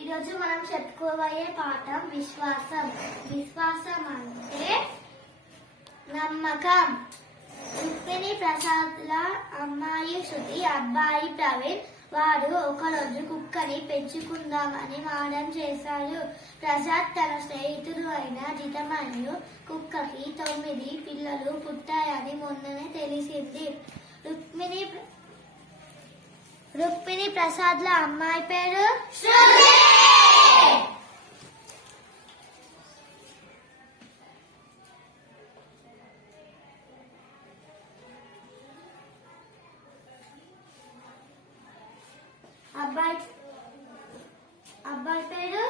ఈరోజు మనం చెప్పుకోబోయే పాఠం విశ్వాసం. విశ్వాసం అంటే నమ్మకం. రుక్మిణి ప్రసాద్ల అమ్మాయి శృతి, అబ్బాయి ప్రవీణ్ వారు ఒకరోజు కుక్కని పెంచుకుందామని మారం చేశారు. ప్రసాద్ తన స్నేహితుడు అయిన జితమన్యు కుక్కకి 9 పిల్లలు పుట్టాయని మొన్ననే తెలిసింది. రుక్మిణి ప్రసాద్ల అమ్మాయి పేరు శృతి. అబ్బాయి పేరు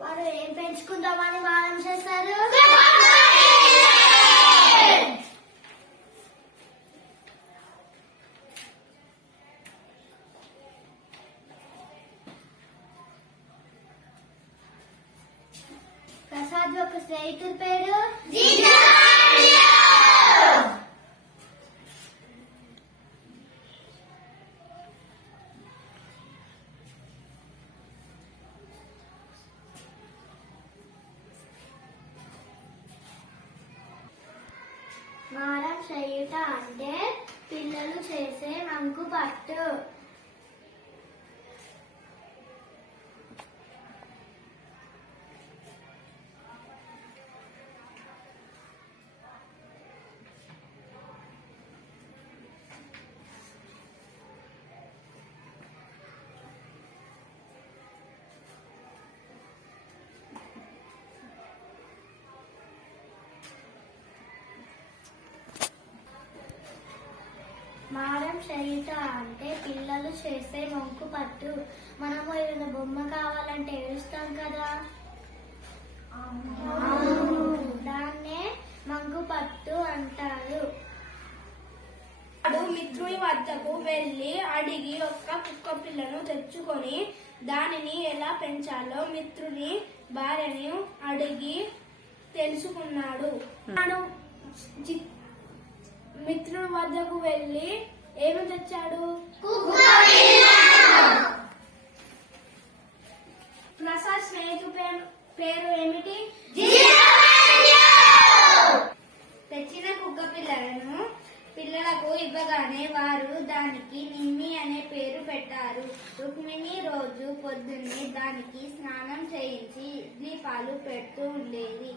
వారు ఏం పెంచుకుందామని మారం చేశారు? ప్రసాద్ యొక్క స్నేహితుడి పేరు మారం చేయుట అంటే పిల్లలు చేసే మంకు పట్టు. మారం చేయుట అంటే పిల్లలు చేసే మొంకు పట్టు. మనము ఏదైనా బొమ్మ కావాలంటే ఏడుస్తాం కదా, దాన్నే మంకు పట్టు అంటారు. మిత్రుని వద్దకు వెళ్లి అడిగి ఒక్క కుక్క పిల్లను తెచ్చుకొని దానిని ఎలా పెంచాలో మిత్రుని భార్యను అడిగి తెలుసుకున్నాడు. మిత్రుడి వద్దకు వెళ్లి ఏమి తెచ్చాడు? ప్రసాద్ స్నేహితుడు పేరు ఏమిటి? తెచ్చిన కుక్క పిల్లలకు ఇవ్వగానే వారు దానికి నిమ్మి అనే పేరు పెట్టారు. రుక్మిణి రోజు పొద్దున్నే దానికి స్నానం చేయించి ఇడ్లీ పాలు పెడుతూ ఉండేది.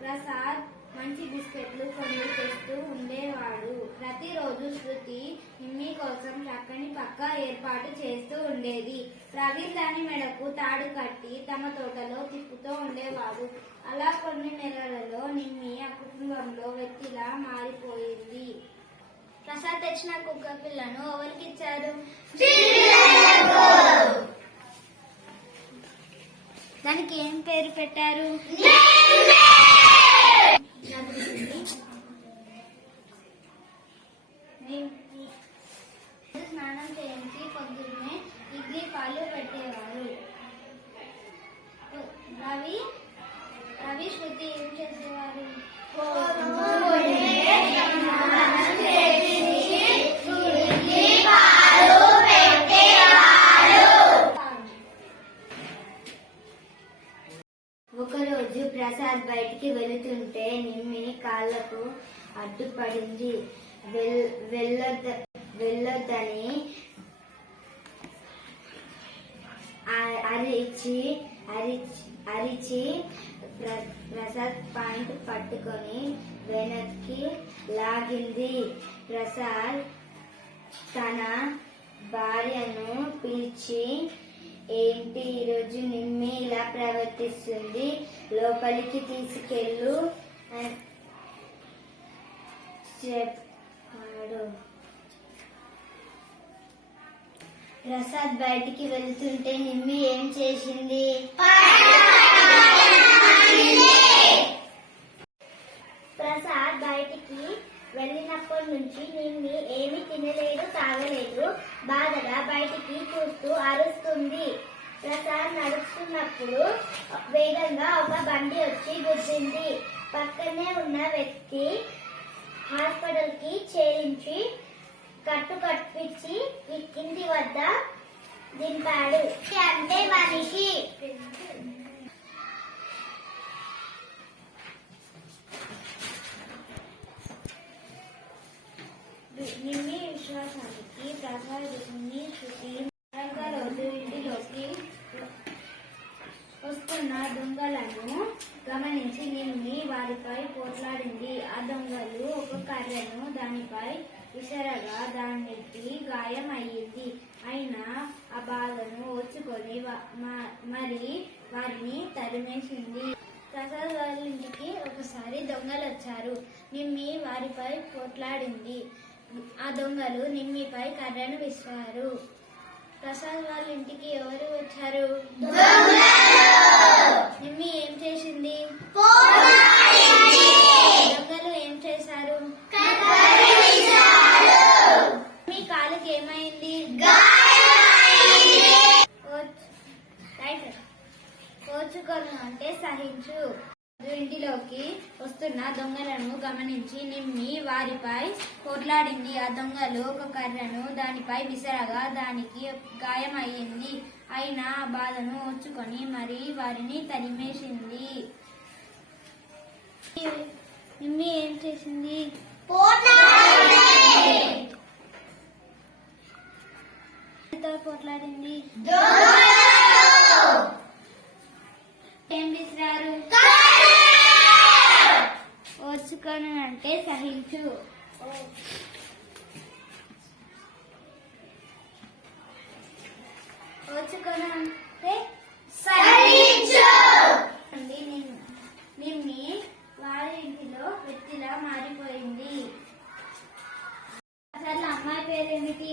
ప్రసాద్ మంచి బిస్కెట్లు కొని తెస్తూ ఉండేవాడు. ప్రతిరోజు శృతి నిమ్మి కోసం చక్కని పక్క ఏర్పాటు చేస్తూ ఉండేది. ప్రవీణ్ దాని మెడకు తాడు కట్టి తమ తోటలో తిప్పుతూ ఉండేవాడు. అలా కొన్ని నెలలలో నిమ్మి ఆ కుటుంబంలో వ్యక్తిలా మారిపోయింది. ప్రసాద్ తెచ్చిన కుక్క పిల్లను ఎవరికి ఇచ్చారు? దానికి ఏం పేరు పెట్టారు? స్నానం చేయించి పొద్దున్నే ఇడ్లీ పాలు పెట్టేవారు. రవి శృతి ఏం చేసేవారు? ఒకరోజు ప్రసాద్ బయటికి వెళుతుంటే నిమ్మి కాళ్లకు అడ్డుపడింది. వెళ్ళొద్దని అరిచి ప్రసాద్ పాయింట్ పట్టుకొని వెనక్కి లాగింది. ప్రసాద్ తన భార్యను పిలిచి, ఏంటి ఈరోజు నిమ్మి ఇలా ప్రవర్తిస్తుంది, లోపలికి తీసుకెళ్ళు చెప్పాడు. ప్రసాద్ బయటికి వెళ్తుంటే నిమ్మి ఏం చేసింది? ప్రసాద్ బయటికి వెళ్ళినప్పటి నుంచి నిమ్మి ఏమి తినలేదు, తాగలేదు. బాధగా బయటికి చూస్తూ అరుస్తుంది. ప్రసాద్ నడుస్తున్నప్పుడు వేగంగా ఒక బండి వచ్చి గుద్దింది. పక్కనే ఉన్న వ్యక్తి హాస్పిటల్ కి చేయించి కట్టించి ఇంటి వద్ద దింపాడు. అంటే మనిషి. నిమ్మి విశ్వాసానికి ప్రసాదుని శృతి రోజు ఇంటిలోకి వస్తున్న దొంగలను గమనించి నిమ్మి వారిపై పోట్లాడింది. ఆ దొంగలు ఒక కర్రను దానిపై విసరగా దానికి గాయం అయ్యింది. అయినా ఆ బాధను ఓర్చుకొని మరి వారిని తరిమేసింది. ప్రసాద్ వాళ్ళ ఇంటికి ఒకసారి దొంగలు వచ్చారు. నిమ్మి వారిపై పోట్లాడింది. ఆ దొంగలు నిమ్మిపై కర్రను విసిరారు. ప్రసాద్ వాళ్ళ ఇంటికి ఎవరు వచ్చారు? నిమ్మి ఏం చేసింది? దొంగలు ఏం చేశారు? మీ కాలుకి ఏమైంది? ఓర్చుకొను అంటే సహించు. ఇంటిలోకి వస్తున్న దొంగలను గమనించి నిమ్మి వారిపై పోట్లాడింది. ఆ దొంగలు ఒక కర్రను దానిపై విసరగా దానికి గాయం అయ్యింది. అయినా ఆ బాధను ఓర్చుకొని మరి వారిని తరిమేసింది. నిమ్మి ఏం చేసింది? పోట్లాడింది. ఏం విసిరారు? ఓర్చుకొను అంటే సహించు. ఓర్చుకొను అంటే సహించు. నిమ్మి వారి ఇంటిలో వ్యక్తిలా మారిపోయింది. అసలు అమ్మాయి పేరేమిటి?